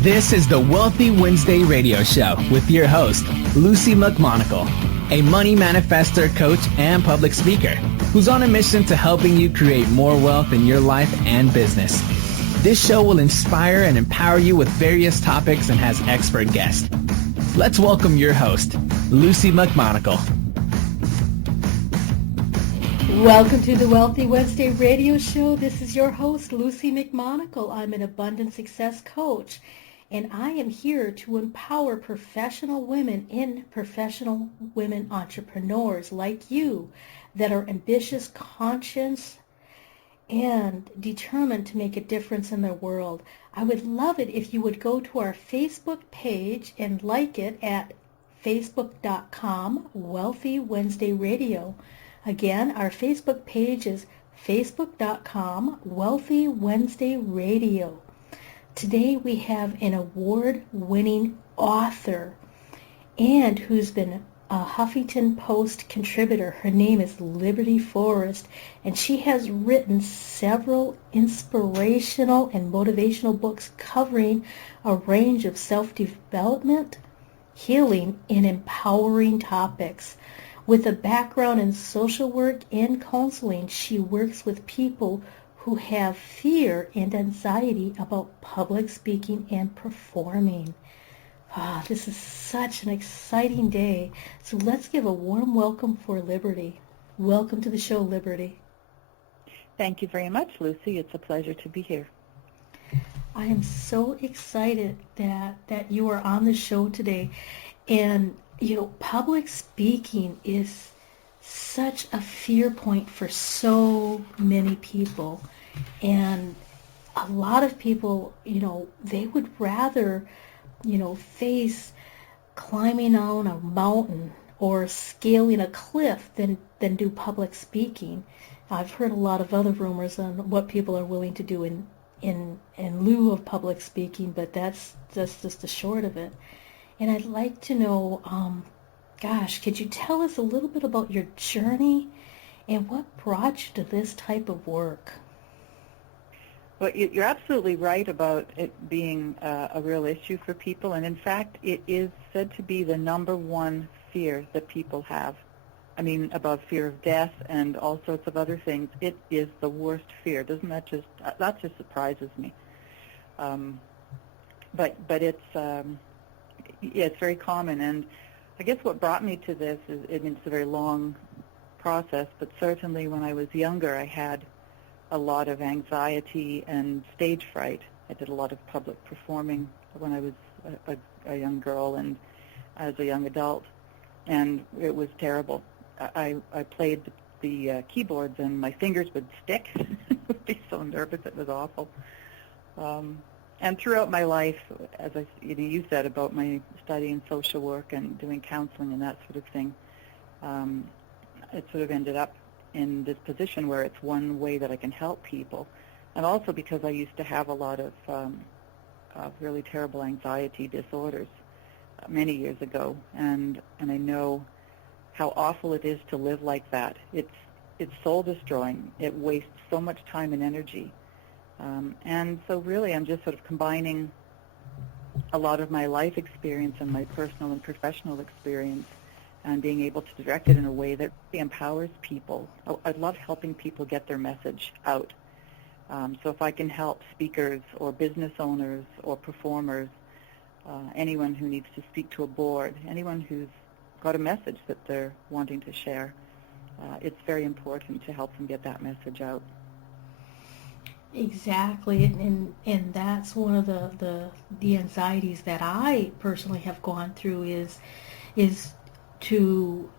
This is the Wealthy Wednesday radio show with your host, Luci McMonagle, a money manifestor, coach, and public speaker who's on a mission to helping you create more wealth in your life and business. This show will inspire and empower you with various topics and has expert guests. Let's welcome your host, Luci McMonagle. Welcome to the Wealthy Wednesday radio show. This is your host, Luci McMonagle. I'm an abundant success coach, and I am here to empower professional women entrepreneurs like you that are ambitious, conscious, and determined to make a difference in their world. I would love it if you would go to our Facebook page and like it at facebook.com Wealthy Wednesday Radio. Again, our Facebook page is facebook.com Wealthy Wednesday Radio. Today we have an award-winning author and who's been a Huffington Post contributor. Her name is Forrest, and she has written several inspirational and motivational books covering a range of self-development, healing, and empowering topics. With a background in social work and counseling, she works with people who have fear and anxiety about public speaking and performing. This is such an exciting day. So let's give a warm welcome for Liberty. Welcome to the show, Liberty. Thank you very much, Luci. It's a pleasure to be here. I am so excited that you are on the show today. And you know, public speaking is such a fear point for so many people. And a lot of people, they would rather, face climbing on a mountain or scaling a cliff than do public speaking. I've heard a lot of other rumors on what people are willing to do in lieu of public speaking, but that's just the short of it. And I'd like to know, could you tell us a little bit about your journey and what brought you to this type of work? Well, you're absolutely right about it being a real issue for people. And in fact, it is said to be the number one fear that people have. I mean, above fear of death and all sorts of other things. It is the worst fear. Doesn't that just surprises me? But it's very common, and I guess what brought me to this is, it's a very long process, but certainly when I was younger, I had a lot of anxiety and stage fright. I did a lot of public performing when I was a young girl and as a young adult, and it was terrible. I played the keyboards, and my fingers would stick. I would be so nervous. It was awful. And throughout my life, as you said about my studying social work and doing counseling and that sort of thing, it sort of ended up in this position where it's one way that I can help people. And also because I used to have a lot of really terrible anxiety disorders many years ago, and I know how awful it is to live like that. It's soul-destroying. It wastes so much time and energy. And so really I'm just sort of combining a lot of my life experience and my personal and professional experience and being able to direct it in a way that really empowers people. I love helping people get their message out. So if I can help speakers or business owners or performers, anyone who needs to speak to a board, anyone who's got a message that they're wanting to share, it's very important to help them get that message out. Exactly, and that's one of the anxieties that I personally have gone through is to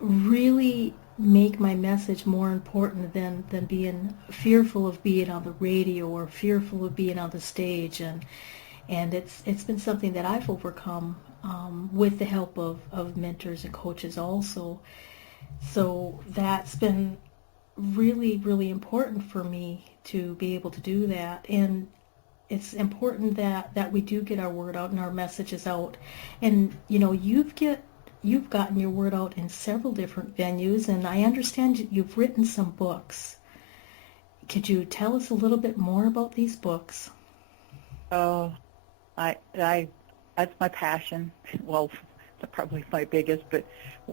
really make my message more important than being fearful of being on the radio or fearful of being on the stage, and it's been something that I've overcome with the help of mentors and coaches also. So that's been really, really important for me to be able to do that. And it's important that we do get our word out and our messages out. And, you've gotten your word out in several different venues, and I understand you've written some books. Could you tell us a little bit more about these books? Oh, That's my passion. Well, it's probably my biggest, but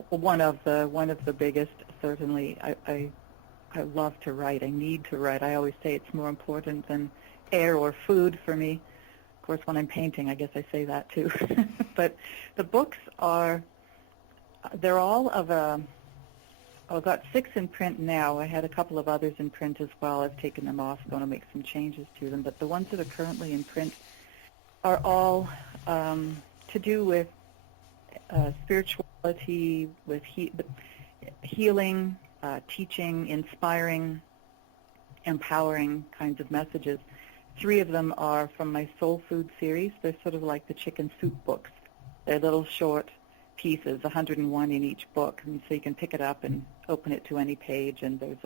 one of the biggest. Certainly, I love to write. I need to write. I always say it's more important than air or food for me. Of course, when I'm painting, I guess I say that too. But the books they're all of I've got 6 in print now. I had a couple of others in print as well. I've taken them off, going to make some changes to them. But the ones that are currently in print are all to do with spirituality, with healing, teaching, inspiring, empowering kinds of messages. 3 of them are from my Soul Food series. They're sort of like the chicken soup books. They're little short pieces, 101 in each book, and so you can pick it up and open it to any page, and there's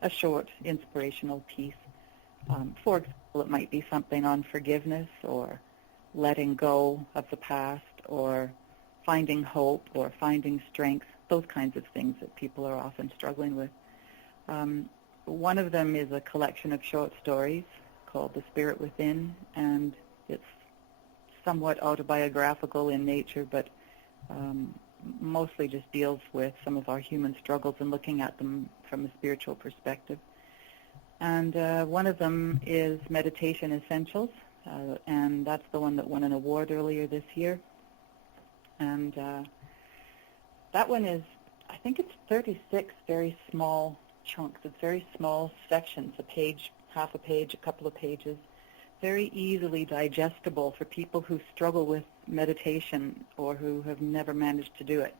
a short inspirational piece. For example, it might be something on forgiveness or letting go of the past or finding hope or finding strength, those kinds of things that people are often struggling with. One of them is a collection of short stories called The Spirit Within, and it's somewhat autobiographical in nature, but mostly just deals with some of our human struggles and looking at them from a spiritual perspective. And one of them is Meditation Essentials, and that's the one that won an award earlier this year. And that one is, I think it's 36 very small chunks. It's very small sections, a page, half a page, a couple of pages, very easily digestible for people who struggle with meditation or who have never managed to do it.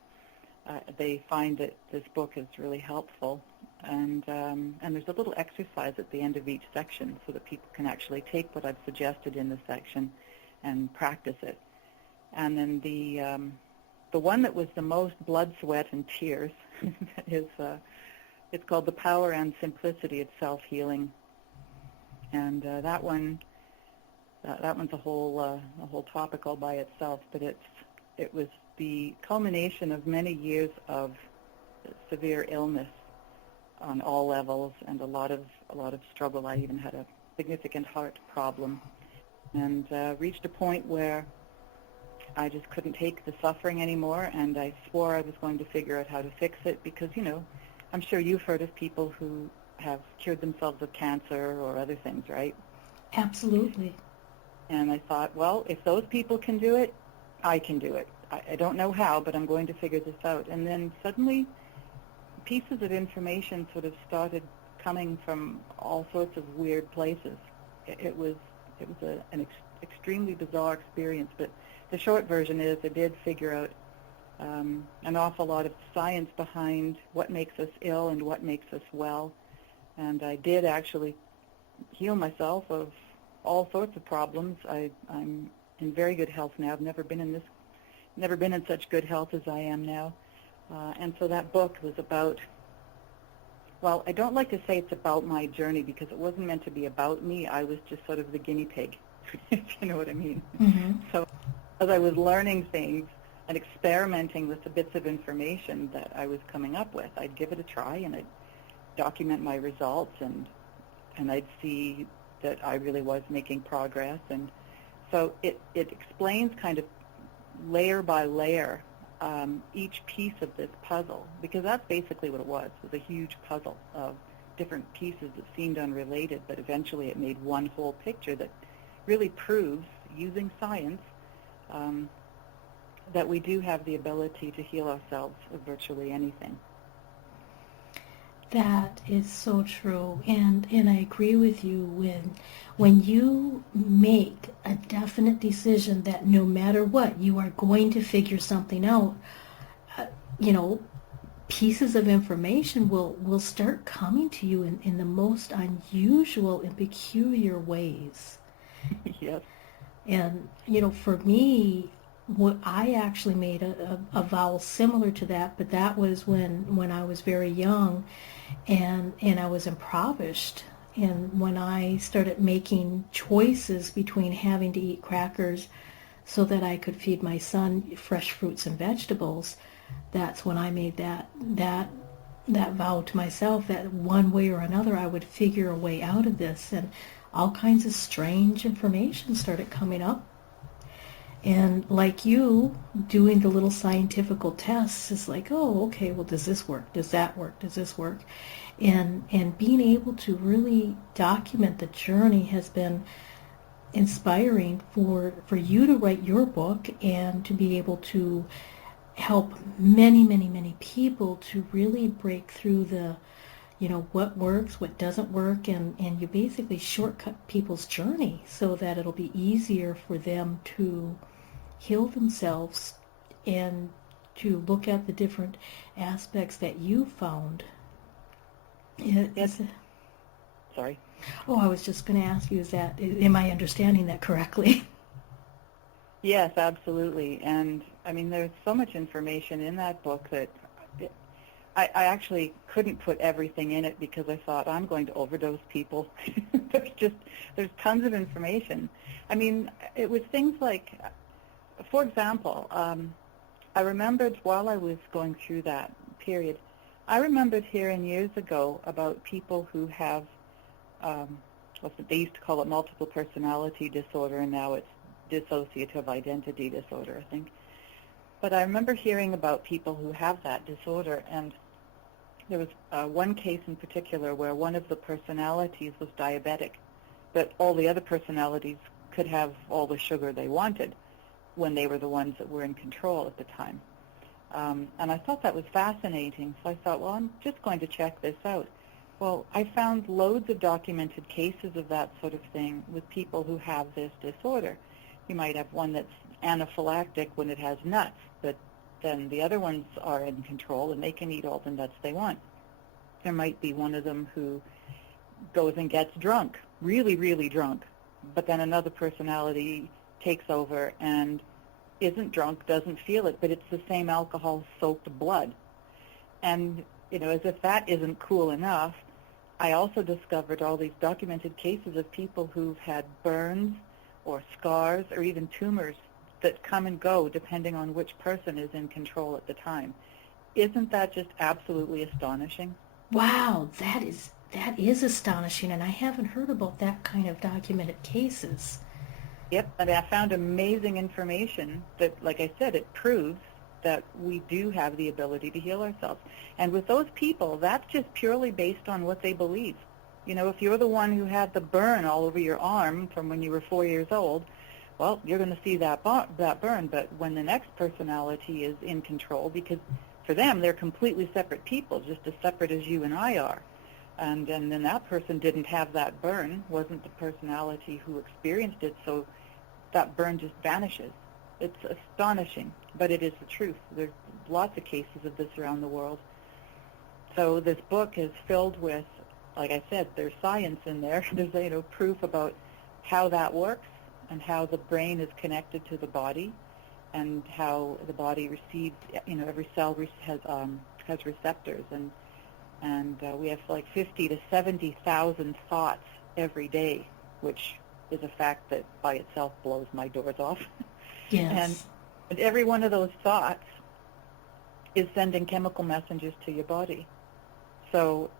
They find that this book is really helpful, and there's a little exercise at the end of each section so that people can actually take what I've suggested in the section and practice it. And then the one that was the most blood, sweat, and tears is it's called The Power and Simplicity of Self-Healing, and that one's a whole topic all by itself. But it was the culmination of many years of severe illness on all levels and a lot of struggle. I even had a significant heart problem, and reached a point where I just couldn't take the suffering anymore, and I swore I was going to figure out how to fix it because, I'm sure you've heard of people who have cured themselves of cancer or other things, right? Absolutely. And I thought, well, if those people can do it, I can do it. I don't know how, but I'm going to figure this out. And then suddenly pieces of information sort of coming from all sorts of weird places. It was an extremely bizarre experience, but the short version is I did figure out an awful lot of science behind what makes us ill and what makes us well. And I did actually heal myself of all sorts of problems. I'm in very good health now. I've never been in such good health as I am now. And so that book was about, well, I don't like to say it's about my journey because it wasn't meant to be about me. I was just sort of the guinea pig, if you know what I mean. Mm-hmm. So as I was learning things and experimenting with the bits of information that I was coming up with, I'd give it a try and I'd document my results, and I'd see that I really was making progress. And so it explains kind of layer by layer each piece of this puzzle, because that's basically what it was. It was a huge puzzle of different pieces that seemed unrelated, but eventually it made one whole picture that really proves, using science, that we do have the ability to heal ourselves of virtually anything. That is so true, and I agree with you. When you make a definite decision that no matter what, you are going to figure something out, pieces of information will start coming to you in the most unusual and peculiar ways. Yes. And, for me, I actually made a vow similar to that, but that was when I was very young and I was impoverished. And when I started making choices between having to eat crackers so that I could feed my son fresh fruits and vegetables, that's when I made that vow to myself that one way or another I would figure a way out of this. And all kinds of strange information started coming up. And like you, doing the little scientific tests is like, oh, okay, well, does this work? Does that work? Does this work? And being able to really document the journey has been inspiring for you to write your book and to be able to help many, many, many people to really break through the, what works, what doesn't work, and you basically shortcut people's journey so that it'll be easier for them to heal themselves and to look at the different aspects that you found. Yes. Sorry. Oh, I was just going to ask you, am I understanding that correctly? Yes, absolutely. And I mean, there's so much information in that book that I actually couldn't put everything in it because I thought I'm going to overdose people. There's tons of information. I mean, it was things like, for example, I remembered while I was going through that period, I remembered hearing years ago about people who have, they used to call it multiple personality disorder, and now it's dissociative identity disorder, I think. But I remember hearing about people who have that disorder, and there was one case in particular where one of the personalities was diabetic, but all the other personalities could have all the sugar they wanted when they were the ones that were in control at the time. And I thought that was fascinating, so I thought, well, I'm just going to check this out. Well, I found loads of documented cases of that sort of thing with people who have this disorder. You might have one that's anaphylactic when it has nuts, but then the other ones are in control and they can eat all the nuts they want. There might be one of them who goes and gets drunk, really, really drunk, but then another personality takes over and isn't drunk, doesn't feel it, but it's the same alcohol-soaked blood. And, as if that isn't cool enough, I also discovered all these documented cases of people who've had burns or scars or even tumors that come and go depending on which person is in control at the time. Isn't that just absolutely astonishing? Wow, that is astonishing, and I haven't heard about that kind of documented cases. Yep, I mean, I found amazing information that, like I said, it proves that we do have the ability to heal ourselves. And with those people, that's just purely based on what they believe. If you're the one who had the burn all over your arm from when you were 4 years old, well, you're going to see that burn. But when the next personality is in control, because for them, they're completely separate people, just as separate as you and I are. And then that person didn't have that burn, wasn't the personality who experienced it, so that burn just vanishes. It's astonishing, but it is the truth. There's lots of cases of this around the world. So this book is filled with, like I said, there's science in there. There's proof about how that works and how the brain is connected to the body and how the body receives, every cell has receptors, and we have like 50 to 70,000 thoughts every day, which is a fact that by itself blows my doors off. Yes. And every one of those thoughts is sending chemical messages to your body. So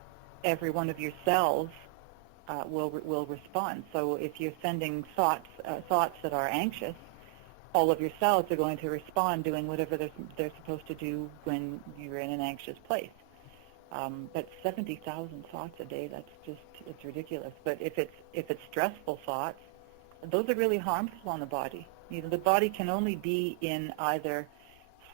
every one of your cells will respond. So if you're sending thoughts that are anxious, all of your cells are going to respond doing whatever they're supposed to do when you're in an anxious place. But 70,000 thoughts a day, it's ridiculous. But if it's stressful thoughts, those are really harmful on the body. The body can only be in either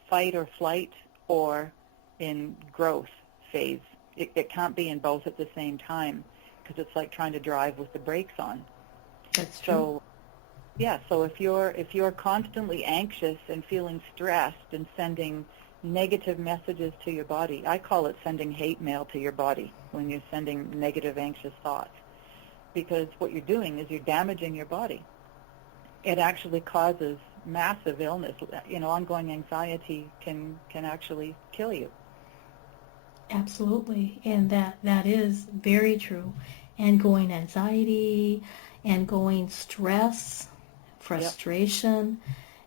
fight or flight or in growth phase. It can't be in both at the same time because it's like trying to drive with the brakes on. That's true. So, yeah. So if you're constantly anxious and feeling stressed and sending negative messages to your body, I call it sending hate mail to your body when you're sending negative, anxious thoughts, because what you're doing is you're damaging your body. It actually causes massive illness. Ongoing anxiety can actually kill you. Absolutely, and that is very true. And going anxiety, and going stress, frustration,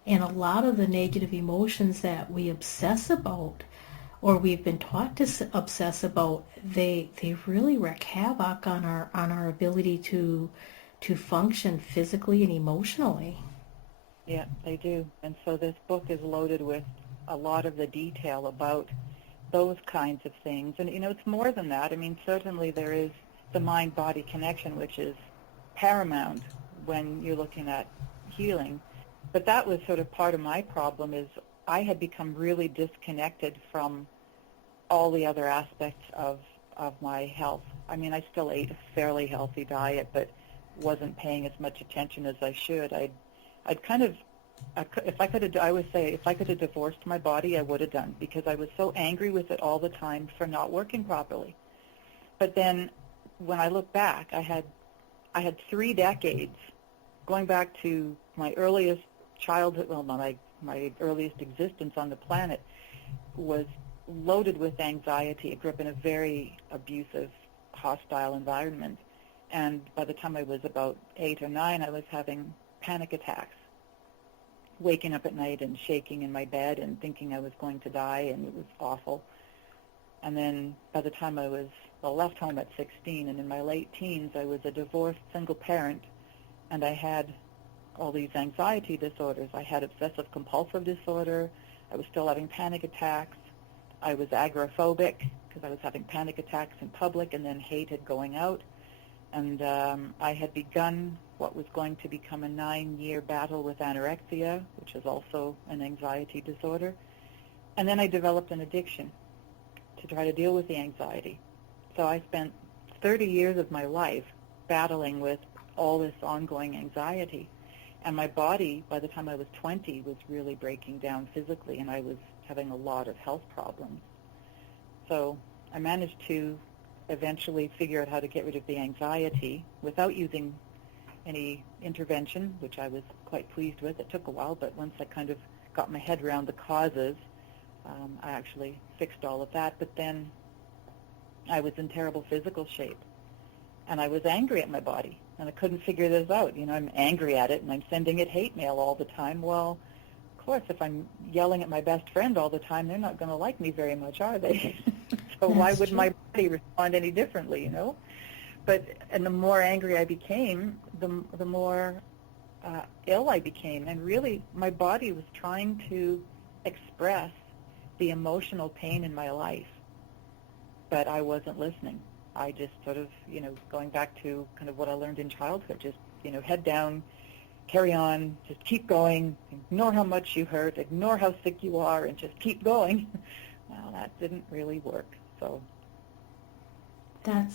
and a lot of the negative emotions that we obsess about, or we've been taught to obsess about, they really wreak havoc on our ability to function physically and emotionally. Yeah, they do. And so this book is loaded with a lot of the detail about those kinds of things. And, it's more than that. I mean, certainly there is the mind-body connection, which is paramount when you're looking at healing. But that was sort of part of my problem, is I had become really disconnected from all the other aspects of my health. I mean, I still ate a fairly healthy diet, but wasn't paying as much attention as I should. I'd kind of, I would say, if I could have divorced my body, I would have done, because I was so angry with it all the time for not working properly. But then when I look back, I had 3 decades, going back to my earliest childhood, well, my earliest existence on the planet, was loaded with anxiety. I grew up in a very abusive, hostile environment. And by the time I was about 8 or 9, I was having panic attacks, waking up at night and shaking in my bed and thinking I was going to die, and it was awful. And then by the time I left home at 16, and in my late teens, I was a divorced single parent, and I had all these anxiety disorders. I had obsessive compulsive disorder. I was still having panic attacks. I was agoraphobic because I was having panic attacks in public and then hated going out. And I had begun what was going to become a 9-year battle with anorexia, which is also an anxiety disorder. And then I developed an addiction to try to deal with the anxiety. So I spent 30 years of my life battling with all this ongoing anxiety. And my body, by the time I was 20, was really breaking down physically, and I was having a lot of health problems. So I managed to eventually figure out how to get rid of the anxiety without using any intervention, which I was quite pleased with. It took a while, but once I kind of got my head around the causes, I actually fixed all of that. But then I was in terrible physical shape, and I was angry at my body, and I couldn't figure this out. I'm angry at it, and I'm sending it hate mail all the time. Well, of course, if I'm yelling at my best friend all the time, they're not going to like me very much, are they? So why would my body respond any differently, And the more angry I became, the more ill I became. And really, my body was trying to express the emotional pain in my life, but I wasn't listening. I just sort of, going back to kind of what I learned in childhood, just, head down, carry on, just keep going, ignore how much you hurt, ignore how sick you are, and just keep going. Well, that didn't really work, so. That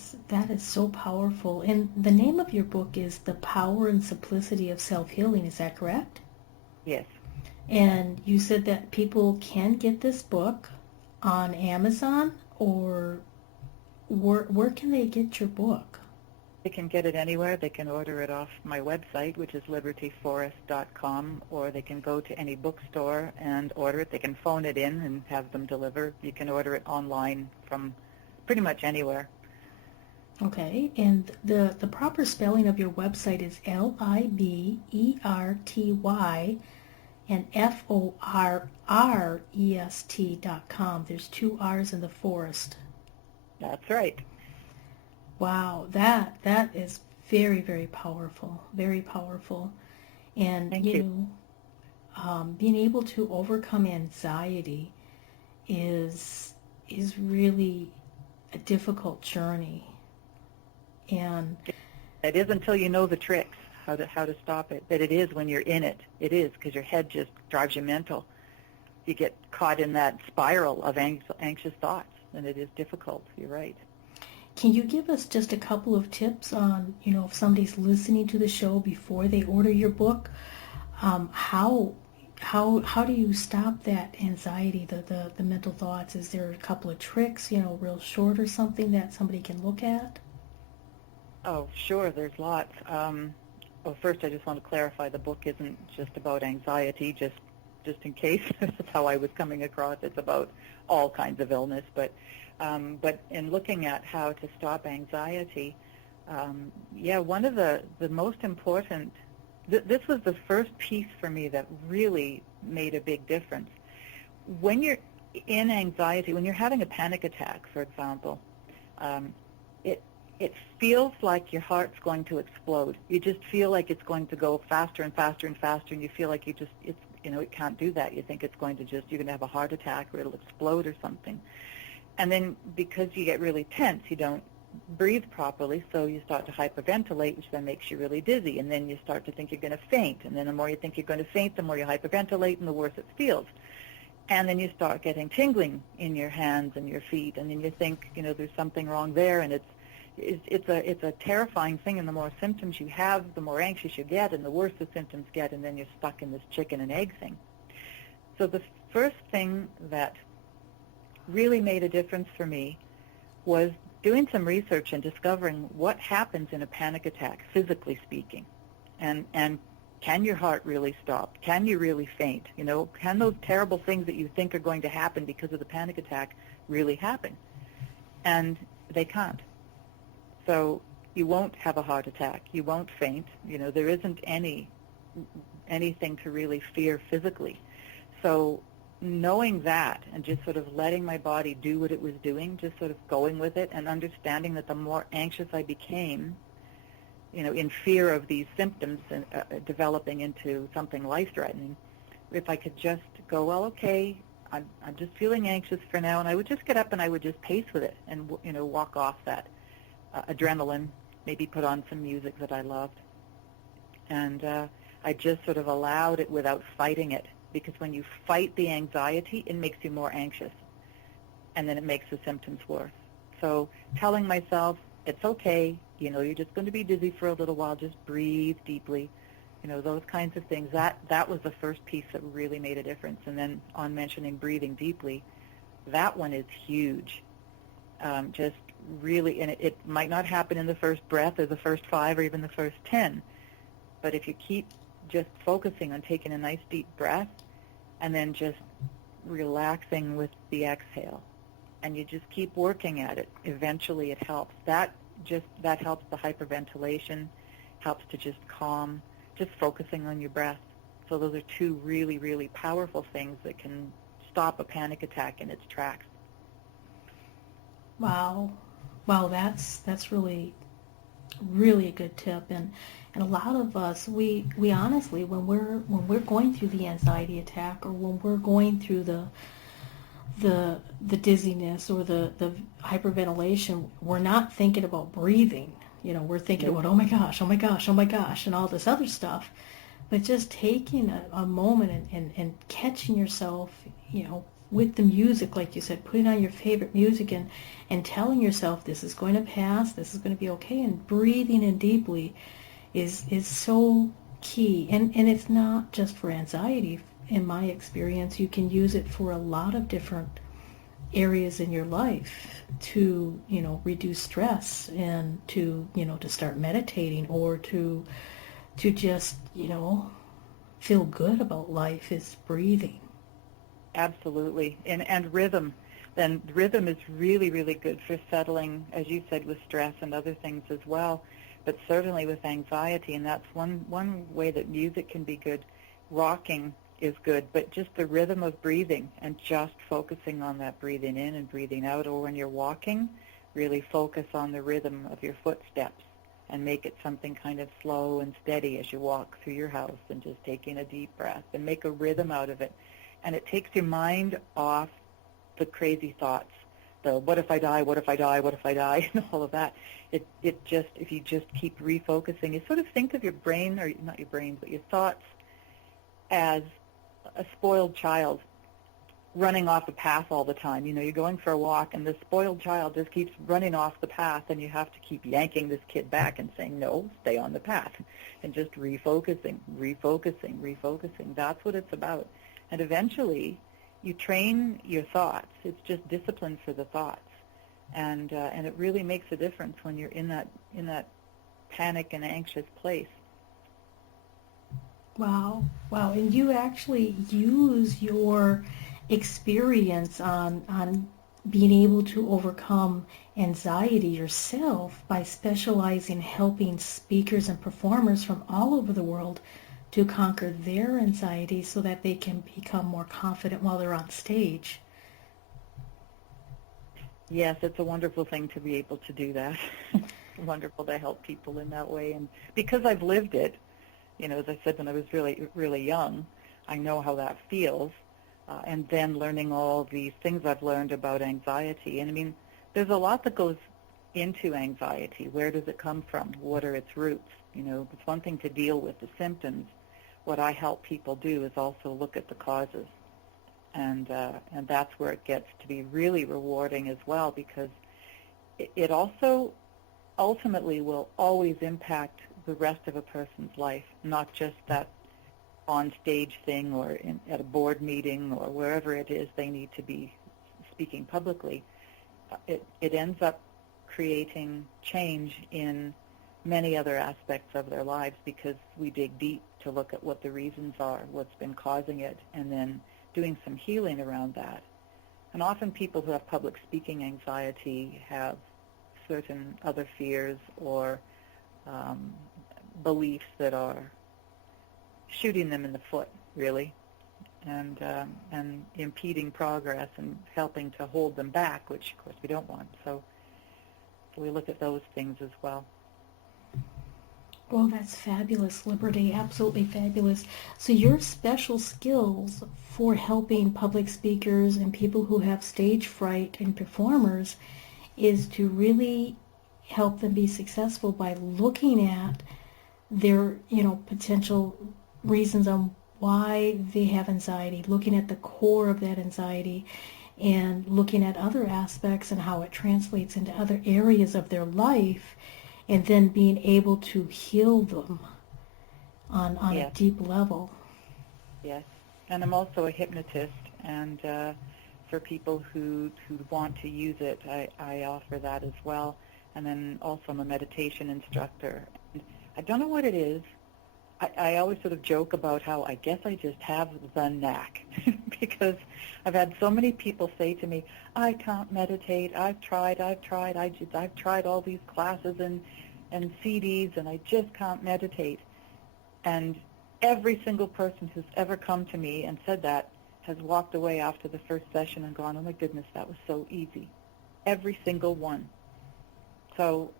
is so powerful. And the name of your book is The Power and Simplicity of Self-Healing, is that correct? Yes. And you said that people can get this book on Amazon, or where can they get your book? They can get it anywhere. They can order it off my website, which is libertyforrest.com, or they can go to any bookstore and order it. They can phone it in and have them deliver. You can order it online from pretty much anywhere. Okay, and the proper spelling of your website is Liberty and FORREST.com. There's 2 R's in the Forrest. That's right. Wow, that is very, very powerful, very powerful. And Thank you. Being able to overcome anxiety is really a difficult journey. And it is until you know the tricks, how to stop it. But it is when you're in it. It is, because your head just drives you mental. You get caught in that spiral of anxious thoughts, and it is difficult. You're right. Can you give us just a couple of tips on, if somebody's listening to the show before they order your book, how do you stop that anxiety, the mental thoughts? Is there a couple of tricks, real short or something that somebody can look at? Oh, sure, there's lots. First, I just want to clarify, the book isn't just about anxiety, just in case that's how I was coming across. It's about all kinds of illness, but in looking at how to stop anxiety, one of the most important, this was the first piece for me that really made a big difference. When you're in anxiety, when you're having a panic attack, for example, it feels like your heart's going to explode. You just feel like it's going to go faster and faster and faster, and you feel like it can't do that. You think it's going to you're going to have a heart attack or it'll explode or something. And then because you get really tense, you don't breathe properly, so you start to hyperventilate, which then makes you really dizzy, and then you start to think you're going to faint, and then the more you think you're going to faint, the more you hyperventilate, and the worse it feels. And then you start getting tingling in your hands and your feet, and then you think, there's something wrong there, and it's a terrifying thing, and the more symptoms you have, the more anxious you get, and the worse the symptoms get, and then you're stuck in this chicken and egg thing. So the first thing that really made a difference for me was doing some research and discovering what happens in a panic attack, physically speaking, and can your heart really stop? Can you really faint? Can those terrible things that you think are going to happen because of the panic attack really happen? And they can't. So you won't have a heart attack. You won't faint. There isn't anything to really fear physically. So knowing that and just sort of letting my body do what it was doing, just sort of going with it and understanding that the more anxious I became, in fear of these symptoms and developing into something life-threatening, if I could just go, well, okay, I'm just feeling anxious for now, and I would just get up and I would just pace with it and, walk off that adrenaline, maybe put on some music that I loved. And I just sort of allowed it without fighting it. Because when you fight the anxiety, it makes you more anxious, and then it makes the symptoms worse. So telling myself, it's okay, you're just going to be dizzy for a little while, just breathe deeply, those kinds of things. That was the first piece that really made a difference. And then on mentioning breathing deeply, that one is huge. Just really, and it might not happen in the first breath or the first 5 or even the first 10, but if you keep just focusing on taking a nice deep breath and then just relaxing with the exhale, and you just keep working at it, eventually it helps. That helps the hyperventilation, helps to just calm, just focusing on your breath. So those are 2 really, really powerful things that can stop a panic attack in its tracks. Wow, that's really, really a good tip. And a lot of us, we honestly, when we're going through the anxiety attack, or when we're going through the dizziness or the hyperventilation, we're not thinking about breathing. We're thinking about, oh my gosh, oh my gosh, oh my gosh, and all this other stuff. But just taking a moment and catching yourself, with the music, like you said, putting on your favorite music and telling yourself this is going to pass, this is going to be okay, and breathing in deeply is so key. And it's not just for anxiety. In my experience, you can use it for a lot of different areas in your life to, reduce stress, and to, to start meditating, or to just, feel good about life is breathing. Absolutely. And rhythm. Then rhythm is really, really good for settling, as you said, with stress and other things as well, but certainly with anxiety. And that's one way that music can be good. Rocking is good, but just the rhythm of breathing and just focusing on that breathing in and breathing out. Or when you're walking, really focus on the rhythm of your footsteps and make it something kind of slow and steady as you walk through your house, and just taking a deep breath and make a rhythm out of it. And it takes your mind off the crazy thoughts, the what if I die, what if I die, what if I die, and all of that. It just, if you just keep refocusing, you sort of think of your brain, or not your brain, but your thoughts as a spoiled child running off a path all the time. You're going for a walk, and the spoiled child just keeps running off the path, and you have to keep yanking this kid back and saying, no, stay on the path, and just refocusing. That's what it's about. And eventually, you train your thoughts. It's just discipline for the thoughts, and it really makes a difference when you're in that panic and anxious place. Wow. And you actually use your experience on being able to overcome anxiety yourself by specializing in helping speakers and performers from all over the world to conquer their anxiety so that they can become more confident while they're on stage. Yes, it's a wonderful thing to be able to do that. wonderful to help people in that way. And because I've lived it, as I said, when I was really, really young, I know how that feels. And then learning all these things I've learned about anxiety. And I mean, there's a lot that goes into anxiety. Where does it come from? What are its roots? It's one thing to deal with the symptoms. What I help people do is also look at the causes. And that's where it gets to be really rewarding as well, because it also ultimately will always impact the rest of a person's life, not just that on-stage thing or at a board meeting or wherever it is they need to be speaking publicly. It ends up creating change in many other aspects of their lives, because we dig deep to look at what the reasons are, what's been causing it, and then doing some healing around that. And often people who have public speaking anxiety have certain other fears or beliefs that are shooting them in the foot, really, and impeding progress and helping to hold them back, which, of course, we don't want. So we look at those things as well. Well, that's fabulous, Liberty, absolutely fabulous. So your special skills for helping public speakers and people who have stage fright and performers is to really help them be successful by looking at their, potential reasons on why they have anxiety, looking at the core of that anxiety, and looking at other aspects and how it translates into other areas of their life, and then being able to heal them on Yes. a deep level. Yes, and I'm also a hypnotist, and for people who want to use it, I offer that as well. And then also I'm a meditation instructor. And I don't know what it is. I always sort of joke about how I guess I just have the knack because I've had so many people say to me, I can't meditate, I've tried all these classes and CDs, and I just can't meditate. And every single person who's ever come to me and said that has walked away after the first session and gone, oh my goodness, that was so easy. Every single one. So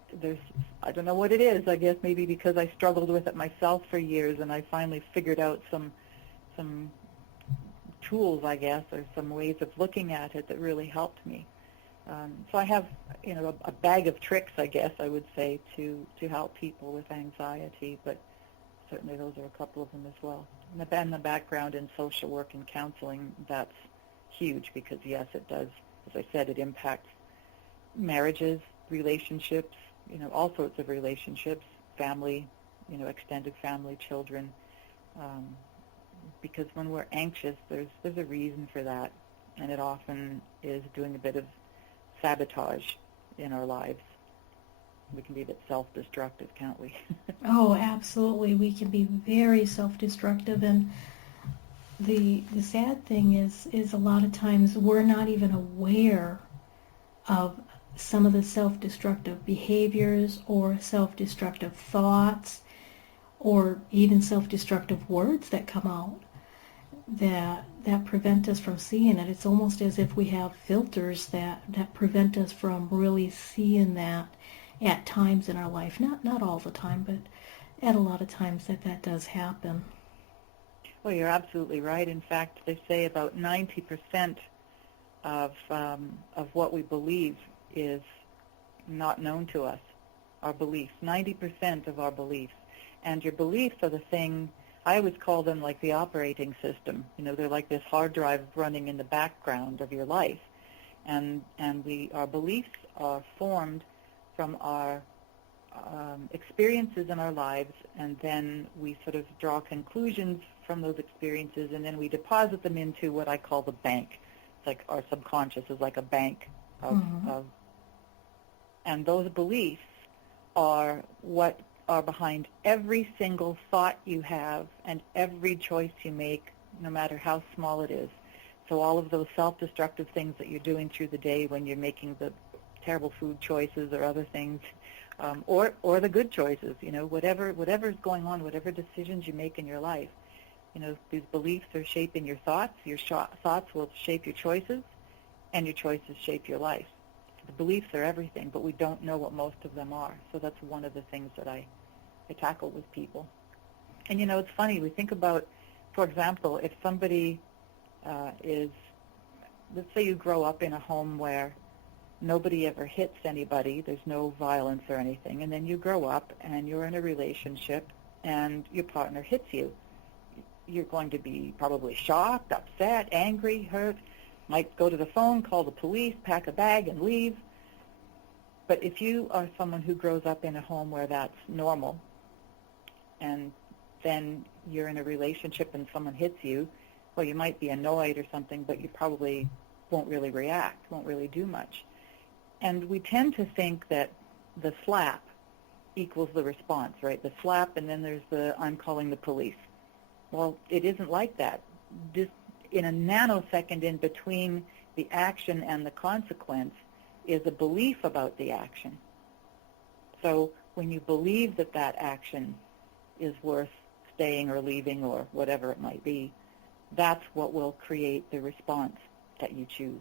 I don't know what it is. I guess maybe because I struggled with it myself for years, and I finally figured out some tools, I guess, or some ways of looking at it that really helped me. So I have, a bag of tricks, I guess I would say, to help people with anxiety, but certainly those are a couple of them as well. And the background in social work and counseling, that's huge because, yes, it does, as I said, it impacts marriages, relationships, all sorts of relationships, family, extended family, children, because when we're anxious, there's a reason for that, and it often is doing a bit of sabotage in our lives. We can be a bit self-destructive, can't we? Oh, absolutely. We can be very self-destructive, and the sad thing is a lot of times we're not even aware of some of the self-destructive behaviors or self-destructive thoughts or even self-destructive words that come out that prevent us from seeing it. It's almost as if we have filters that prevent us from really seeing that at times in our life. Not all the time, but at a lot of times that does happen. Well, you're absolutely right. In fact, they say about 90% of what we believe is not known to us, our beliefs, 90% of our beliefs. And your beliefs are the thing, I always call them like the operating system. They're like this hard drive running in the background of your life. And our beliefs are formed from our experiences in our lives, and then we sort of draw conclusions from those experiences, and then we deposit them into what I call the bank. It's like our subconscious is like a bank of and those beliefs are what are behind every single thought you have and every choice you make, no matter how small it is. So all of those self-destructive things that you're doing through the day when you're making the terrible food choices or other things, or the good choices, whatever's going on, whatever decisions you make in your life, these beliefs are shaping your thoughts. Your thoughts will shape your choices, and your choices shape your life. The beliefs are everything, but we don't know what most of them are. So that's one of the things that I tackle with people. And, you know, it's funny. We think about, for example, if somebody let's say you grow up in a home where nobody ever hits anybody, there's no violence or anything, and then you grow up and you're in a relationship and your partner hits you. You're going to be probably shocked, upset, angry, hurt, might go to the phone, call the police, pack a bag, and leave. But if you are someone who grows up in a home where that's normal, and then you're in a relationship and someone hits you, well, you might be annoyed or something, but you probably won't really react, won't really do much. And we tend to think that the slap equals the response, right? The slap, and then there's the I'm calling the police. Well, it isn't like that. Just in a nanosecond in between the action and the consequence is a belief about the action. So when you believe that that action is worth staying or leaving or whatever it might be, that's what will create the response that you choose.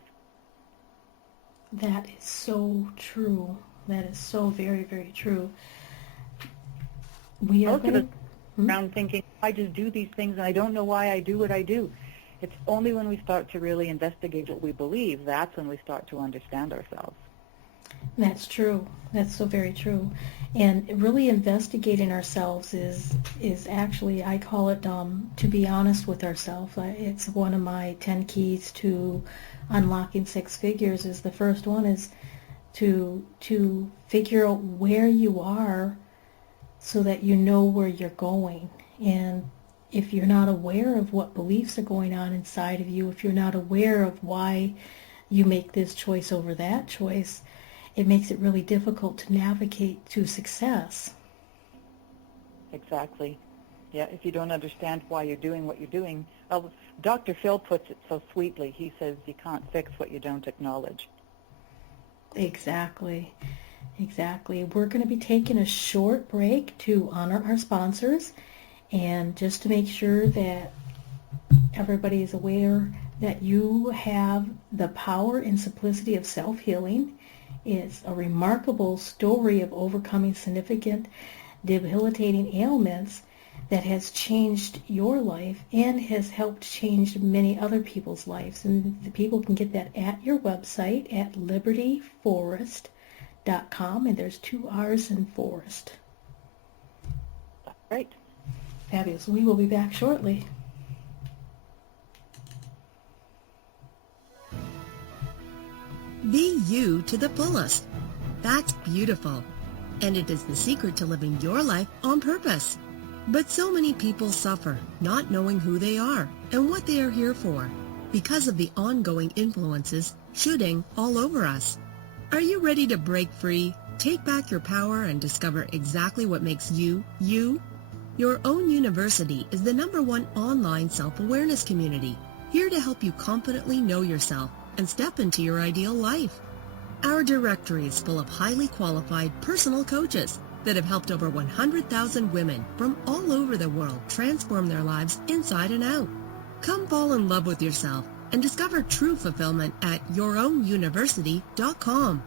That is so true. That is so very, very true. Most of us around thinking, I just do these things and I don't know why I do what I do. It's only when we start to really investigate what we believe, that's when we start to understand ourselves. That's true. That's so very true. And really investigating ourselves is actually, I call it to be honest with ourselves. It's one of my 10 keys to unlocking six figures. Is the first one is to figure out where you are so that you know where you're going. And if you're not aware of what beliefs are going on inside of you, if you're not aware of why you make this choice over that choice, it makes it really difficult to navigate to success. Exactly. Yeah, if you don't understand why you're doing what you're doing. Well, Dr. Phil puts it so sweetly. He says you can't fix what you don't acknowledge. Exactly. Exactly. We're going to be taking a short break to honor our sponsors and just to make sure that everybody is aware that you have the power and simplicity of self-healing. It's a remarkable story of overcoming significant debilitating ailments that has changed your life and has helped change many other people's lives. And the people can get that at your website at libertyforrest.com, and there's 2 R's in Forrest. Great. Fabulous. We will be back shortly. Be you to the fullest. That's beautiful. And it is the secret to living your life on purpose. But so many people suffer not knowing who they are and what they are here for because of the ongoing influences shooting all over us. Are you ready to break free, take back your power, and discover exactly what makes you, you? Your Own University is the #1 online self-awareness community, here to help you confidently know yourself and step into your ideal life. Our directory is full of highly qualified personal coaches that have helped over 100,000 women from all over the world transform their lives inside and out. Come fall in love with yourself and discover true fulfillment at yourownuniversity.com.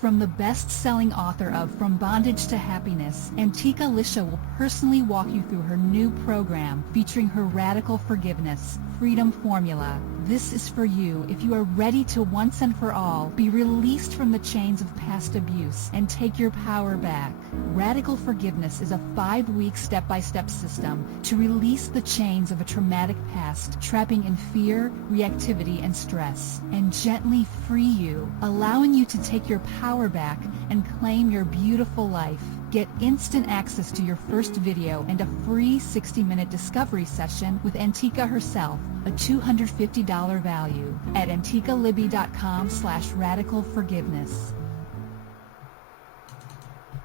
From the best-selling author of From Bondage to Happiness, Antika Lisha will personally walk you through her new program featuring her Radical Forgiveness Freedom Formula. This is for you if you are ready to once and for all be released from the chains of past abuse and take your power back. Radical Forgiveness is a 5-week step-by-step system to release the chains of a traumatic past, trapping in fear, reactivity, and stress, and gently free you, allowing you to take your power back and claim your beautiful life. Get instant access to your first video and a free 60-minute discovery session with Antika herself, a $250 value, at antikalibby.com/radicalforgiveness.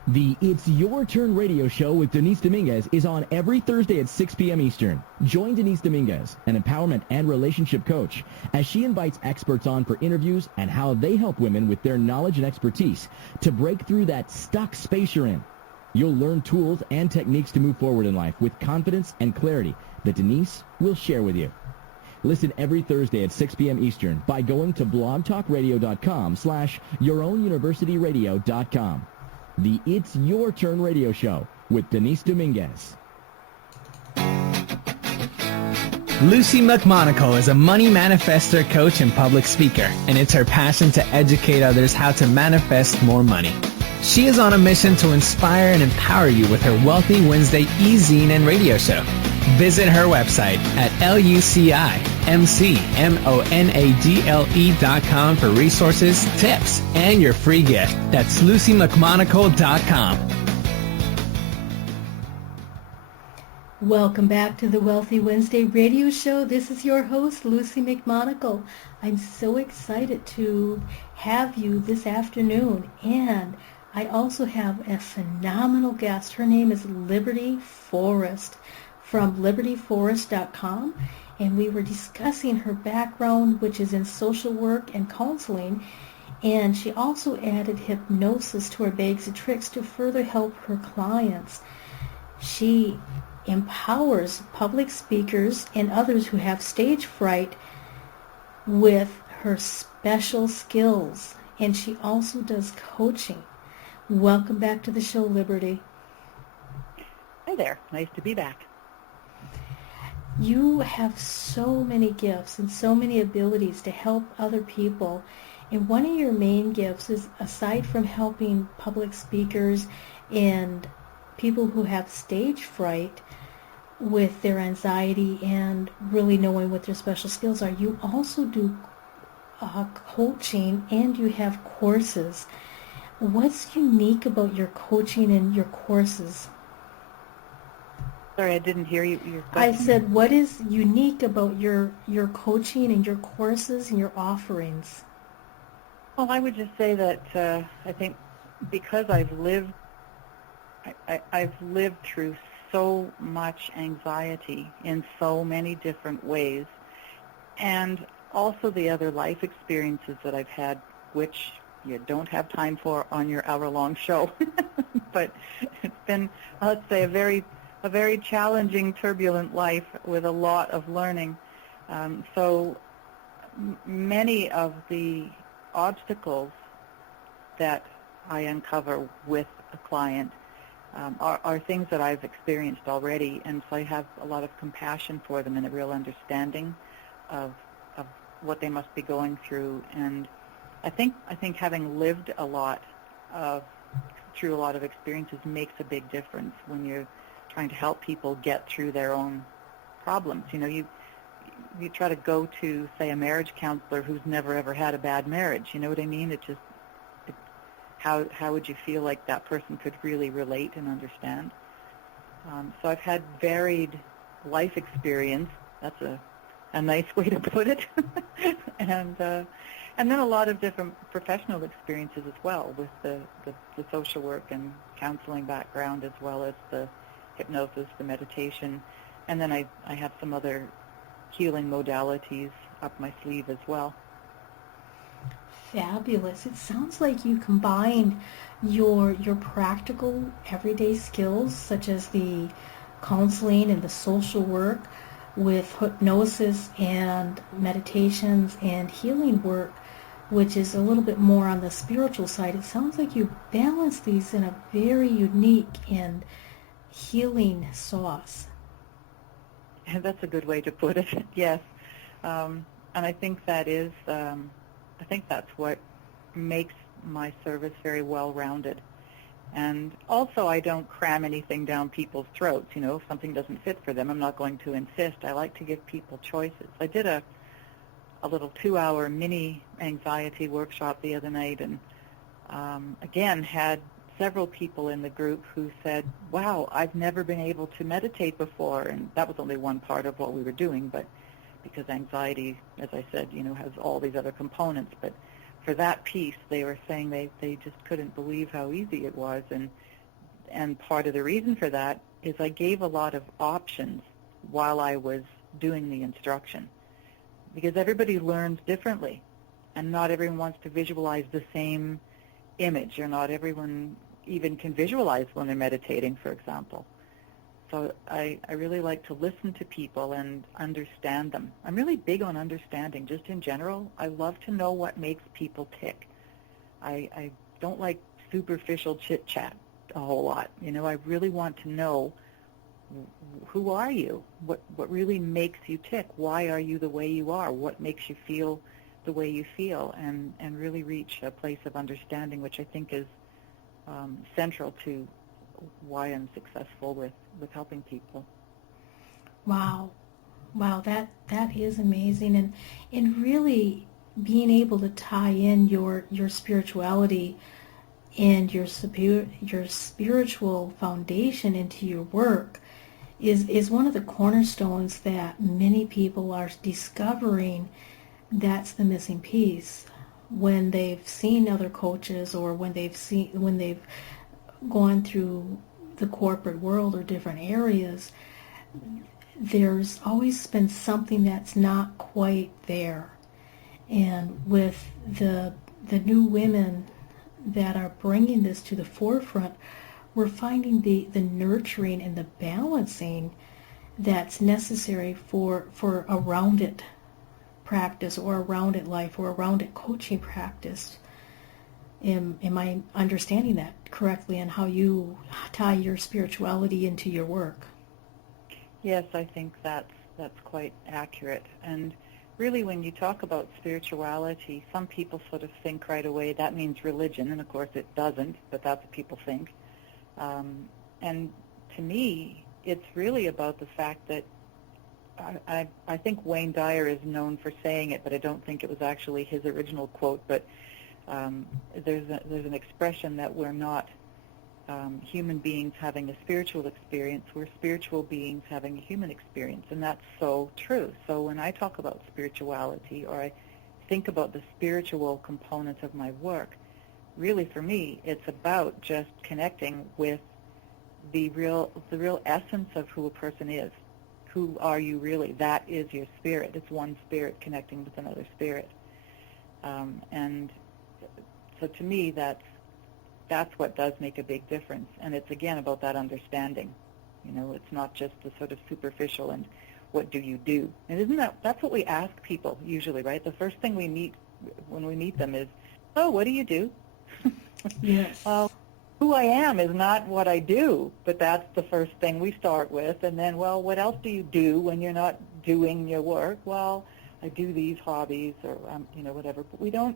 The It's Your Turn radio show with Denise Dominguez is on every Thursday at 6 p.m. Eastern. Join Denise Dominguez, an empowerment and relationship coach, as she invites experts on for interviews and how they help women with their knowledge and expertise to break through that stuck space you're in. You'll learn tools and techniques to move forward in life with confidence and clarity that Denise will share with you. Listen every Thursday at 6 p.m. Eastern by going to blogtalkradio.com/yourownuniversityradio.com. The It's Your Turn radio show with Denise Dominguez. Luci McMonagle is a money manifestor, coach, and public speaker, and it's her passion to educate others how to manifest more money. She is on a mission to inspire and empower you with her Wealthy Wednesday e-zine and radio show. Visit her website at lucimcmonagle.com for resources, tips, and your free gift. That's lucimcmonagle.com. Welcome back to the Wealthy Wednesday radio show. This is your host, Luci McMonagle. I'm so excited to have you this afternoon, and I also have a phenomenal guest. Her name is Liberty Forrest from libertyforrest.com, and we were discussing her background, which is in social work and counseling, and she also added hypnosis to her bags of tricks to further help her clients. She empowers public speakers and others who have stage fright with her special skills, and she also does coaching. Welcome back to the show, Liberty. Hi there. Nice to be back. You have so many gifts and so many abilities to help other people, and one of your main gifts is, aside from helping public speakers and people who have stage fright with their anxiety and really knowing what their special skills are, you also do coaching and you have courses. What's unique about your coaching and your courses? Sorry, I didn't hear you. Your question. I said, what is unique about your coaching and your courses and your offerings? Well, I would just say that I think because I've lived through so much anxiety in so many different ways, and also the other life experiences that I've had, which you don't have time for on your hour-long show. But it's been, let's say, a very challenging, turbulent life with a lot of learning. So many of the obstacles that I uncover with a client are things that I've experienced already, and so I have a lot of compassion for them and a real understanding of what they must be going through. And I think having lived through a lot of experiences makes a big difference when you're trying to help people get through their own problems. You know, you try to go to, say, a marriage counselor who's never ever had a bad marriage. You know what I mean? How would you feel like that person could really relate and understand? So I've had varied life experience. That's a nice way to put it. And then a lot of different professional experiences as well, with the social work and counseling background, as well as the hypnosis, the meditation, and then I have some other healing modalities up my sleeve as well. Fabulous. It sounds like you combine your practical everyday skills, such as the counseling and the social work, with hypnosis and meditations and healing work, which is a little bit more on the spiritual side. It sounds like you balance these in a very unique and healing sauce. And that's a good way to put it, yes. And I think that is, I think that's what makes my service very well-rounded. And also, I don't cram anything down people's throats. You know, if something doesn't fit for them, I'm not going to insist. I like to give people choices. I did a little 2-hour mini anxiety workshop the other night, and again had several people in the group who said, wow, I've never been able to meditate before. And that was only one part of what we were doing, but because anxiety, as I said, you know, has all these other components. But for that piece, they were saying they just couldn't believe how easy it was. And part of the reason for that is I gave a lot of options while I was doing the instruction, because everybody learns differently, and not everyone wants to visualize the same image, or not everyone even can visualize when they're meditating, for example. So I really like to listen to people and understand them. I'm really big on understanding, just in general. I love to know what makes people tick. I don't like superficial chit-chat a whole lot. I really want to know, who are you? What really makes you tick? Why are you the way you are? What makes you feel the way you feel? And really reach a place of understanding, which I think is central to why I'm successful with helping people. Wow, that is amazing, and really being able to tie in your spirituality and your spiritual foundation into your work is one of the cornerstones that many people are discovering. That's the missing piece when they've seen other coaches, or when they've gone through the corporate world or different areas. There's always been something that's not quite there. And with the new women that are bringing this to the forefront, we're finding the nurturing and the balancing that's necessary for a rounded practice, or a rounded life, or a rounded coaching practice. Am I understanding that correctly, and how you tie your spirituality into your work? Yes, I think that's quite accurate. And really, when you talk about spirituality, some people sort of think right away that means religion, and of course it doesn't, but that's what people think. And to me, it's really about the fact that I think Wayne Dyer is known for saying it, but I don't think it was actually his original quote. But there's an expression that we're not human beings having a spiritual experience. We're spiritual beings having a human experience, and that's so true. So when I talk about spirituality, or I think about the spiritual components of my work, really for me, it's about just connecting with the real essence of who a person is. Who are you really? That is your spirit. It's one spirit connecting with another spirit. And so to me, that's what does make a big difference. And it's, again, about that understanding. It's not just the sort of superficial and what do you do. And that's what we ask people usually, right? The first thing when we meet them is, oh, what do you do? Yes. Who I am is not what I do, but that's the first thing we start with. And then, well, what else do you do when you're not doing your work? Well, I do these hobbies, or whatever. But we don't.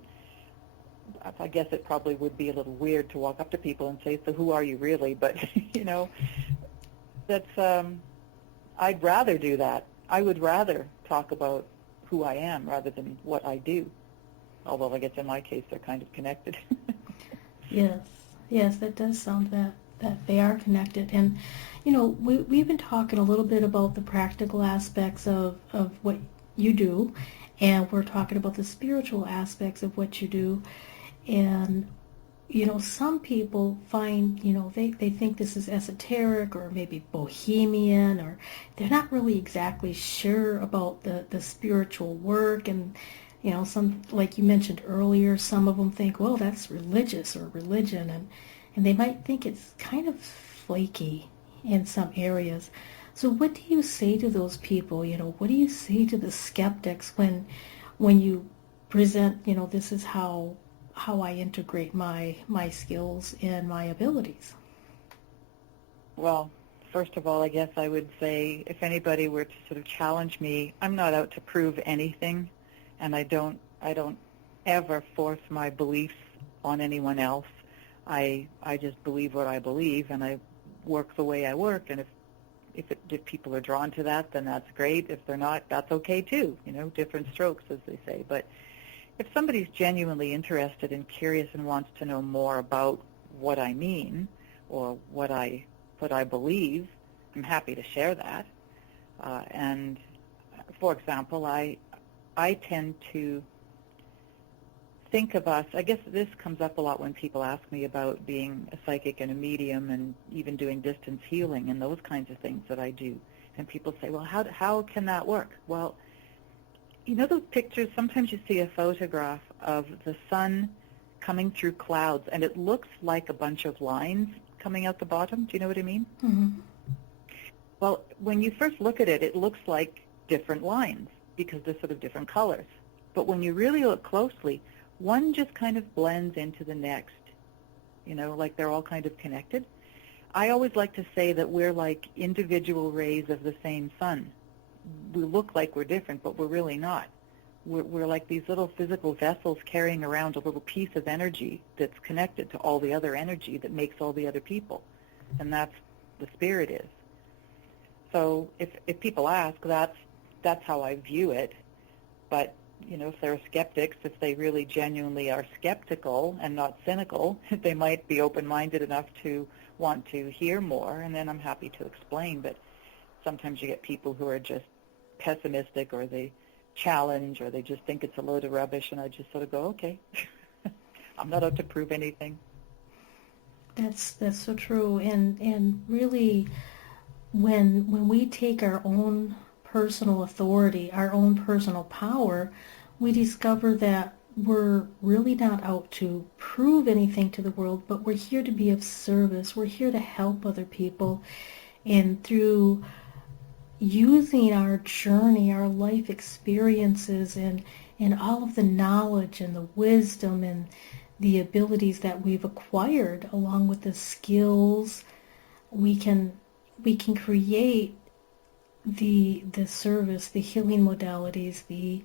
I guess it probably would be a little weird to walk up to people and say, "So who are you really?" But that's. I'd rather do that. I would rather talk about who I am rather than what I do. Although I guess in my case they're kind of connected. Yes, that does sound that they are connected. And, we've been talking a little bit about the practical aspects of what you do, and we're talking about the spiritual aspects of what you do. And, some people find, they think this is esoteric, or maybe bohemian, or they're not really exactly sure about the spiritual work. And, some, like you mentioned earlier, some of them think, well, that's religious or religion, and they might think it's kind of flaky in some areas. So what do you say to those people? What do you say to the skeptics when you present, this is how I integrate my skills and my abilities? Well, first of all, I guess I would say, if anybody were to sort of challenge me, I'm not out to prove anything. And I don't ever force my beliefs on anyone else. I just believe what I believe, and I work the way I work. And if people are drawn to that, then that's great. If they're not, that's okay too. Different strokes, as they say. But if somebody's genuinely interested and curious and wants to know more about what I mean or what I believe, I'm happy to share that. And for example, I tend to think of us, I guess this comes up a lot when people ask me about being a psychic and a medium and even doing distance healing and those kinds of things that I do. And people say, well, how can that work? Well, those pictures, sometimes you see a photograph of the sun coming through clouds, and it looks like a bunch of lines coming out the bottom. Do you know what I mean? Mm-hmm. Well, when you first look at it, it looks like different lines because they're sort of different colors. But when you really look closely, one just kind of blends into the next, like they're all kind of connected. I always like to say that we're like individual rays of the same sun. We look like we're different, but we're really not. We're like these little physical vessels carrying around a little piece of energy that's connected to all the other energy that makes all the other people, and that's the spirit is. So if people ask, that's how I view it. But if they're skeptics, if they really genuinely are skeptical and not cynical, they might be open-minded enough to want to hear more, and then I'm happy to explain. But sometimes you get people who are just pessimistic, or they challenge, or they just think it's a load of rubbish, and I just sort of go, okay, I'm not out to prove anything. That's so true, and really, when we take our own personal authority, our own personal power, we discover that we're really not out to prove anything to the world, but we're here to be of service. We're here to help other people, and through using our journey, our life experiences, and all of the knowledge and the wisdom and the abilities that we've acquired, along with the skills, we can create the service, the healing modalities, the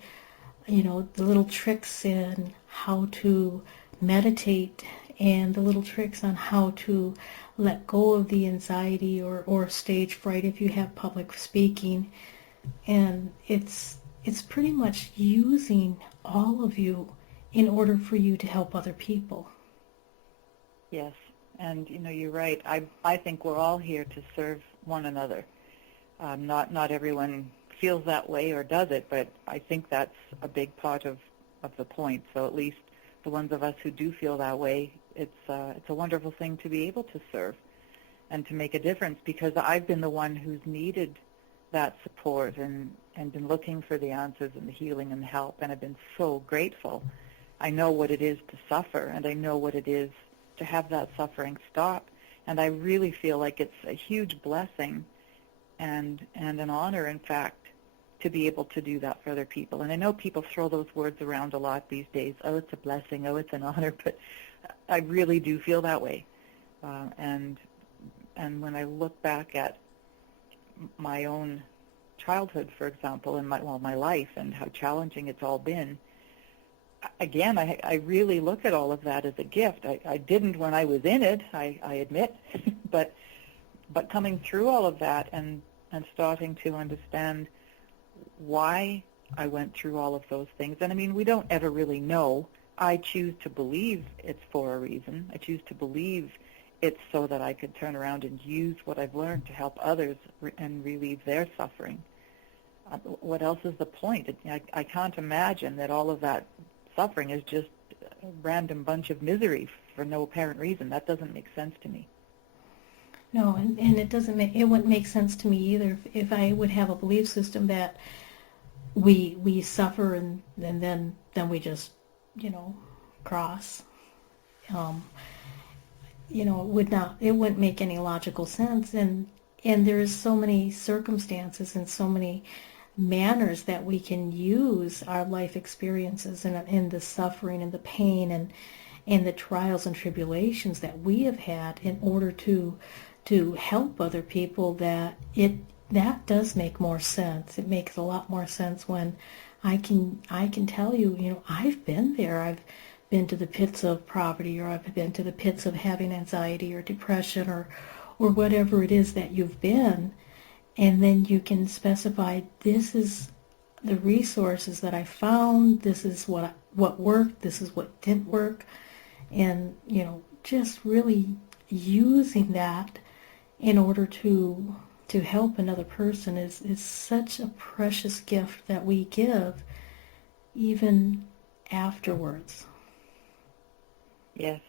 little tricks in how to meditate, and the little tricks on how to let go of the anxiety or stage fright if you have public speaking. And it's pretty much using all of you in order for you to help other people. Yes, and you're right. I think we're all here to serve one another. Not everyone feels that way or does it, but I think that's a big part of the point. So at least the ones of us who do feel that way, it's a wonderful thing to be able to serve and to make a difference, because I've been the one who's needed that support and been looking for the answers and the healing and the help, and I've been so grateful. I know what it is to suffer, and I know what it is to have that suffering stop, and I really feel like it's a huge blessing and an honor, in fact, to be able to do that for other people. And I know people throw those words around a lot these days. Oh, it's a blessing. Oh, it's an honor. But I really do feel that way. And when I look back at my own childhood, for example, and my life and how challenging it's all been, again, I really look at all of that as a gift. I didn't when I was in it, I admit, but coming through all of that and starting to understand why I went through all of those things. And I mean, we don't ever really know. I choose to believe it's for a reason. I choose to believe it's so that I could turn around and use what I've learned to help others and relieve their suffering. What else is the point? I can't imagine that all of that suffering is just a random bunch of misery for no apparent reason. That doesn't make sense to me. No, and it wouldn't make sense to me either if I would have a belief system that we suffer and then we just cross. It wouldn't make any logical sense, and there's so many circumstances and so many manners that we can use our life experiences and the suffering and the pain and the trials and tribulations that we have had in order to help other people, that does make more sense. It makes a lot more sense when I can tell you, I've been there. I've been to the pits of poverty, or I've been to the pits of having anxiety or depression or whatever it is that you've been, and then you can specify, this is the resources that I found, this is what worked, this is what didn't work, and just really using that in order to help another person is such a precious gift that we give even afterwards. Yes,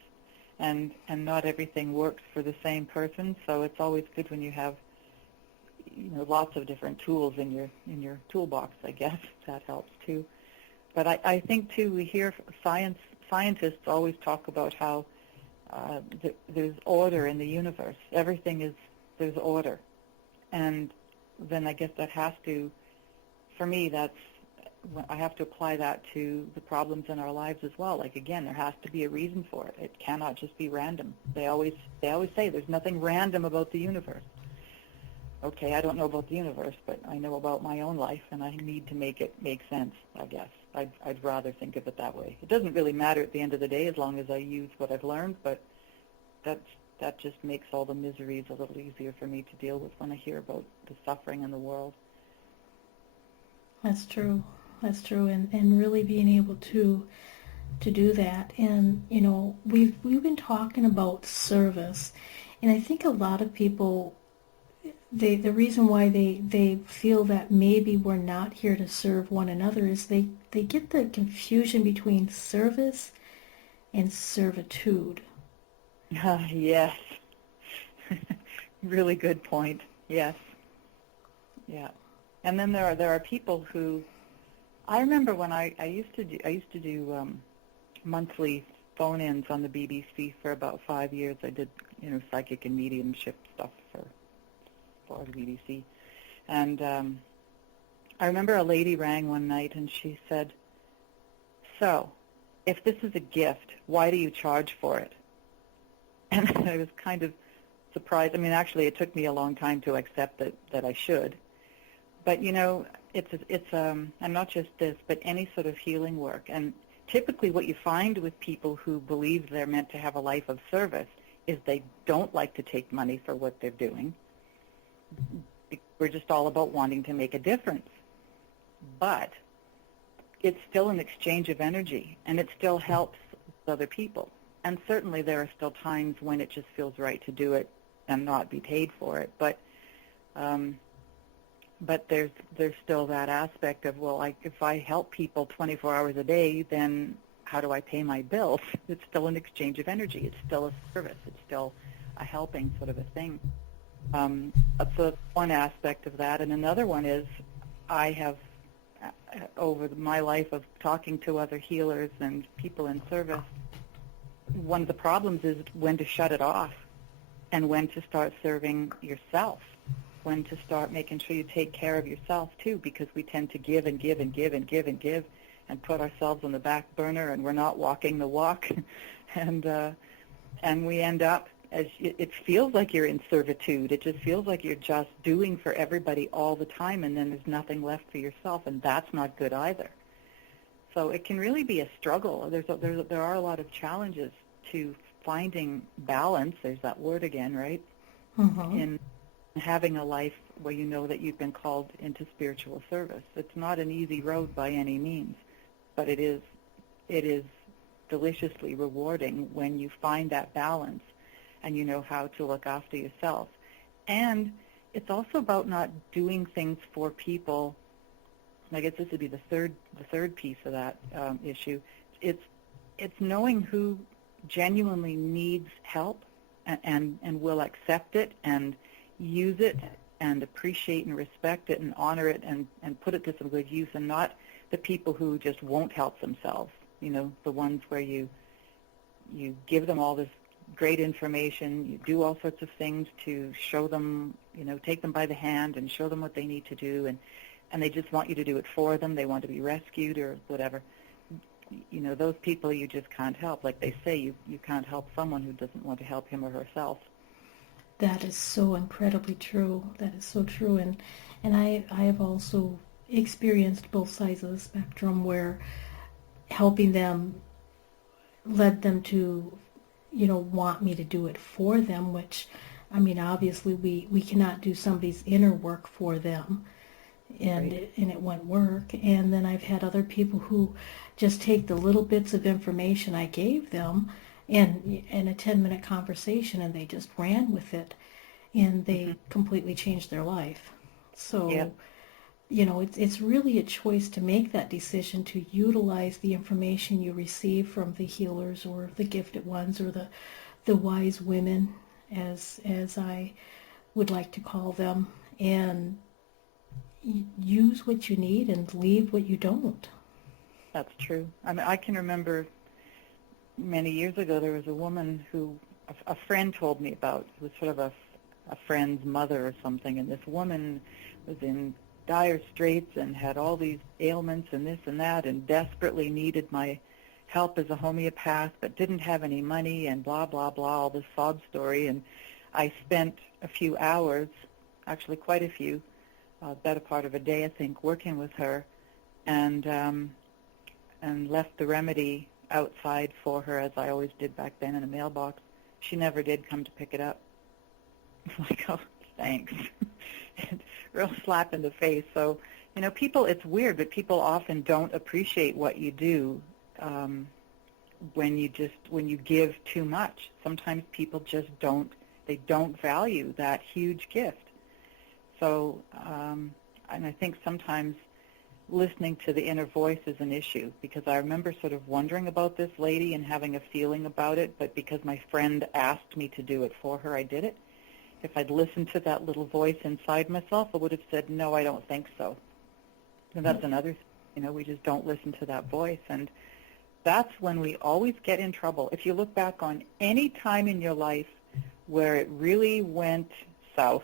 and not everything works for the same person, so it's always good when you have lots of different tools in your toolbox. I guess that helps too. But I think too, we hear scientists always talk about how there's order in the universe. There's order, and then I guess that has to, for me, I have to apply that to the problems in our lives as well. Like, again, there has to be a reason for it. It cannot just be random. They always say there's nothing random about the universe. Okay, I don't know about the universe, but I know about my own life, and I need to make it make sense, I guess. I'd rather think of it that way. It doesn't really matter at the end of the day as long as I use what I've learned, but that just makes all the miseries a little easier for me to deal with when I hear about the suffering in the world. That's true. That's true, and really being able to do that. And we've been talking about service, and I think a lot of people, the reason why they feel that maybe we're not here to serve one another is they get the confusion between service and servitude. Yes. Really good point. Yes. Yeah. And then there are people who, I remember when I used to do monthly phone-ins on the BBC for about 5 years. I did psychic and mediumship stuff for the BBC, and I remember a lady rang one night and she said, "So, if this is a gift, why do you charge for it?" And I was kind of surprised. I mean, actually, it took me a long time to accept that I should. But it's and not just this, but any sort of healing work. And typically, what you find with people who believe they're meant to have a life of service is they don't like to take money for what they're doing. We're just all about wanting to make a difference. But it's still an exchange of energy, and it still helps other people. And certainly there are still times when it just feels right to do it and not be paid for it. But there's still that aspect of, well, if I help people 24 hours a day, then how do I pay my bills? It's still an exchange of energy. It's still a service. It's still a helping sort of a thing. So that's one aspect of that. And another one is I have, over my life of talking to other healers and people in service, one of the problems is when to shut it off and when to start serving yourself, when to start making sure you take care of yourself too, because we tend to give and give and give and give and give and put ourselves on the back burner, and we're not walking the walk, and we end up, as it feels like you're in servitude. It just feels like you're just doing for everybody all the time, and then there's nothing left for yourself, and that's not good either. So it can really be a struggle. There are a lot of challenges to finding balance. There's that word again, right? Mm-hmm. In having a life where you know that you've been called into spiritual service. It's not an easy road by any means, but it is deliciously rewarding when you find that balance and you know how to look after yourself. And it's also about not doing things for people. I guess this would be the third piece of that issue. It's knowing who genuinely needs help and will accept it and use it and appreciate and respect it and honor it and put it to some good use, and not the people who just won't help themselves. The ones where you give them all this great information, you do all sorts of things to show them, take them by the hand and show them what they need to do, and they just want you to do it for them. They want to be rescued or whatever. Those people you just can't help. Like they say, you can't help someone who doesn't want to help him or herself. That is so incredibly true. That is so true. And I have also experienced both sides of the spectrum where helping them led them to, want me to do it for them, which, obviously we cannot do somebody's inner work for them. And, right. It won't work. And then I've had other people who just take the little bits of information I gave them in a 10-minute conversation, and they just ran with it, and they mm-hmm. completely changed their life. So, yep. It's really a choice to make that decision to utilize the information you receive from the healers or the gifted ones or the wise women, as I would like to call them, and use what you need and leave what you don't. That's true. I can remember many years ago there was a woman who a friend told me about. It was sort of a friend's mother or something, and this woman was in dire straits and had all these ailments and this and that and desperately needed my help as a homeopath but didn't have any money and blah, blah, blah, all this sob story. And I spent a few hours, actually quite a few, better part of a day, I think, working with her and left the remedy outside for her, as I always did back then, in a mailbox. She never did come to pick it up. Like, oh, thanks. Real slap in the face. So, people, it's weird, but people often don't appreciate what you do when you give too much. Sometimes people just don't value that huge gift. So, and I think sometimes listening to the inner voice is an issue, because I remember sort of wondering about this lady and having a feeling about it, but because my friend asked me to do it for her, I did it. If I'd listened to that little voice inside myself, I would have said, no, I don't think so. And that's another thing, we just don't listen to that voice. And that's when we always get in trouble. If you look back on any time in your life where it really went south,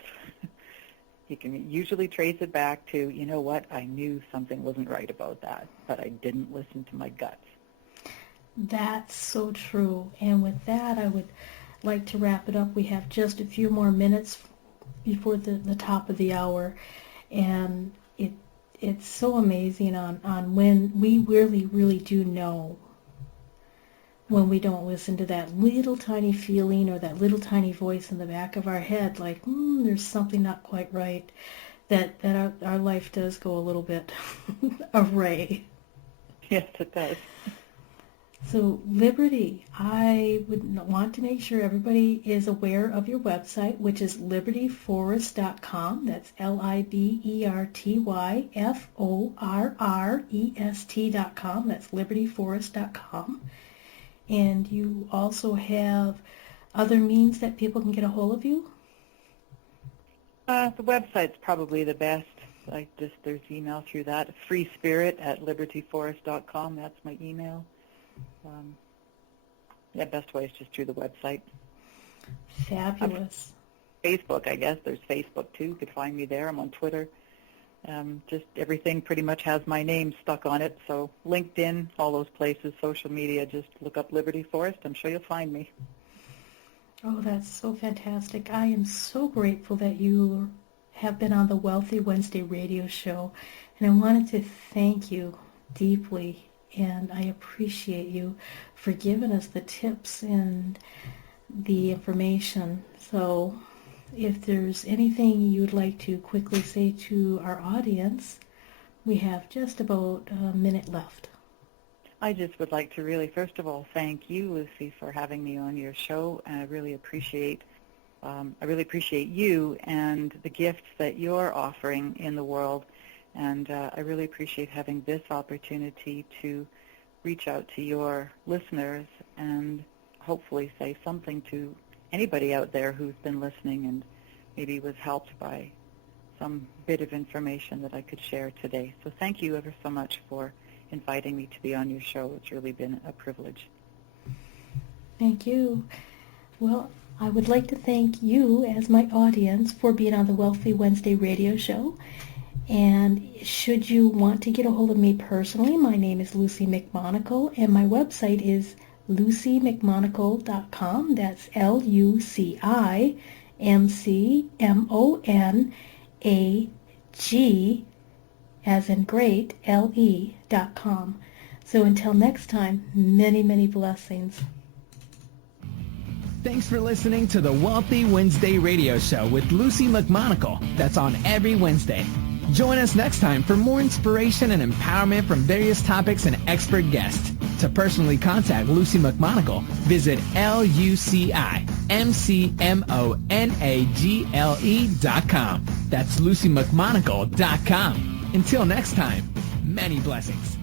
you can usually trace it back to, you know what, I knew something wasn't right about that, but I didn't listen to my guts. That's so true. And with that, I would like to wrap it up. We have just a few more minutes before the top of the hour, and it's so amazing on when we really, really do know when we don't listen to that little tiny feeling or that little tiny voice in the back of our head, like, there's something not quite right, that our life does go a little bit array. Yes, it does. So, Liberty, I would want to make sure everybody is aware of your website, which is libertyforrest.com. That's LIBERTYFORREST.com. That's libertyforrest.com. And you also have other means that people can get a hold of you? The website's probably the best. There's email through that. freespirit@libertyforrest.com. That's my email. Best way is just through the website. Fabulous. Facebook, I guess. There's Facebook, too. You could find me there. I'm on Twitter. Just everything pretty much has my name stuck on it. So LinkedIn, all those places, social media, just look up Liberty Forrest. I'm sure you'll find me. Oh, that's so fantastic. I am so grateful that you have been on the Wealthy Wednesday radio show. And I wanted to thank you deeply. And I appreciate you for giving us the tips and the information. So if there's anything you'd like to quickly say to our audience, we have just about a minute left. I just would like to really, first of all, thank you, Lucy, for having me on your show. And I really appreciate you and the gifts that you're offering in the world. And I really appreciate having this opportunity to reach out to your listeners and hopefully say something to anybody out there who's been listening and maybe was helped by some bit of information that I could share today. So thank you ever so much for inviting me to be on your show. It's really been a privilege. Thank you. Well, I would like to thank you as my audience for being on the Wealthy Wednesday radio show. And should you want to get a hold of me personally, my name is Luci McMonagle, and my website is lucimcmonagle.com. That's LUCIMCMONAG, as in great, LE.com. So until next time, many, many blessings. Thanks for listening to the Wealthy Wednesday radio show with Luci McMonagle. That's on every Wednesday. Join us next time for more inspiration and empowerment from various topics and expert guests. To personally contact Luci McMonagle, visit LUCIMCMONAGLE.com. That's LuciMcMonagle.com. Until next time, many blessings.